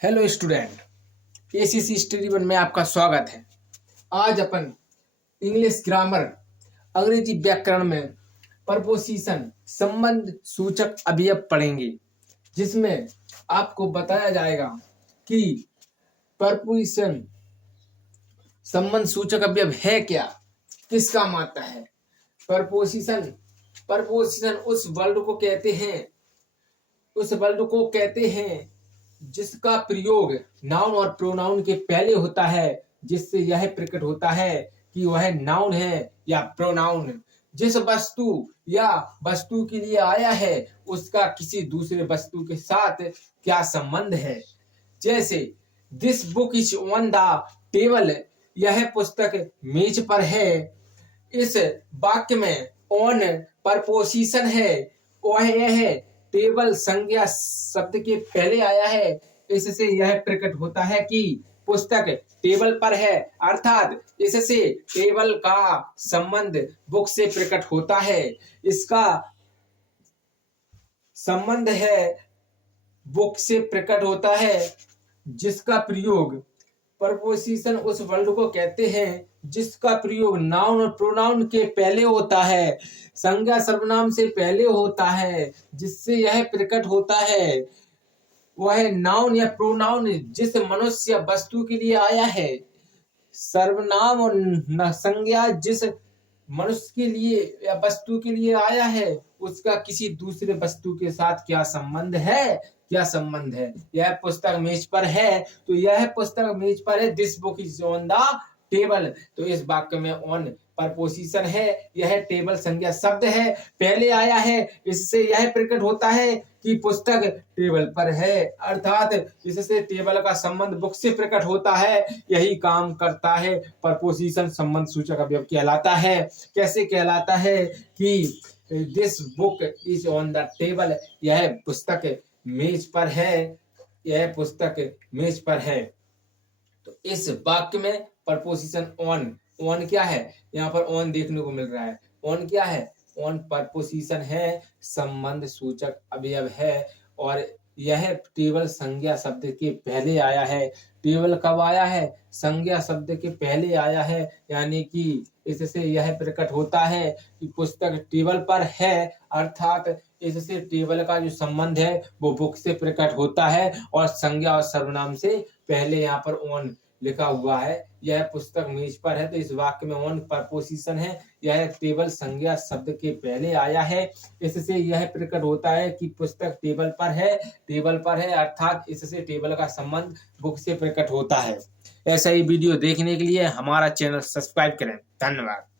Hello student, ACC study one में आपका स्वागत है। आज अपन इंग्लिश ग्रामर अंग्रेजी व्याकरण में प्रपोजिशन संबंध सूचक अवयव पढ़ेंगे, जिसमें आपको बताया जाएगा कि प्रपोजिशन संबंध सूचक अवयव है क्या, किस काम आता है। प्रपोजिशन प्रपोजिशन उस वर्ड को कहते हैं जिसका प्रयोग नाउन और प्रोनाउन के पहले होता है, जिससे यह प्रकट होता है कि वह नाउन है या प्रोनाउन। जिस वस्तु या वस्तु के लिए आया है उसका किसी दूसरे वस्तु के साथ क्या संबंध है। जैसे this book is on the table, यह पुस्तक मेज पर है। इस वाक्य में ऑन प्रपोजिशन है, वह यह टेबल संज्ञा शब्द के पहले आया है। इससे यह प्रकट होता है कि पुस्तक टेबल पर है, अर्थात इससे टेबल का संबंध बुक से प्रकट होता है। इसका संबंध है बुक से प्रकट होता है। जिसका प्रयोग प्रपोजिशन उस वर्ड को कहते हैं जिसका प्रयोग नाउन और प्रोनाउन के पहले होता है, संज्ञा सर्वनाम से पहले होता है, जिससे यह प्रकट होता है वह नाउन या प्रोनाउन जिस मनुष्य या वस्तु के लिए आया है। सर्वनाम और संज्ञा जिस मनुष्य के लिए या वस्तु के लिए आया है उसका किसी दूसरे वस्तु के साथ क्या संबंध है। यह पुस्तक मेज पर है, तो यह पुस्तक मेज पर है। This book is on the table, तो इस वाक्य में ऑन प्रपोजिशन है, यह टेबल संज्ञा शब्द है, पहले आया है। इससे यह प्रकट होता है कि पुस्तक टेबल पर है, अर्थात इससे टेबल का संबंध बुक से प्रकट होता है। यही काम करता है प्रपोजिशन संबंध सूचक अवयव कहलाता है। कैसे कहलाता है कि this book is on the table, यह पुस्तक मेज पर है, यह पुस्तक मेज पर है। तो इस वाक्य में प्रपोजिशन ऑन क्या है, यहाँ पर ऑन देखने को मिल रहा है। ऑन क्या है, ऑन प्रपोजिशन है, संबंध सूचक अवयव है, और यह टेबल संज्ञा शब्द के पहले आया है। टेबल कब आया है, संज्ञा शब्द के पहले आया है, यानी कि इससे यह प्रकट होता है कि पुस्तक टेबल पर है, अर्थात इससे टेबल का जो संबंध है वो बुक से प्रकट होता है, और संज्ञा और सर्वनाम से पहले यहाँ पर ऑन लिखा हुआ है। यह पुस्तक मेज पर है, तो इस वाक्य में ऑन प्रपोजिशन है, यह टेबल संज्ञा शब्द के पहले आया है। इससे यह प्रकट होता है कि पुस्तक टेबल पर है, अर्थात इससे टेबल का संबंध बुक से प्रकट होता है। ऐसा ही वीडियो देखने के लिए हमारा चैनल सब्सक्राइब करें। धन्यवाद।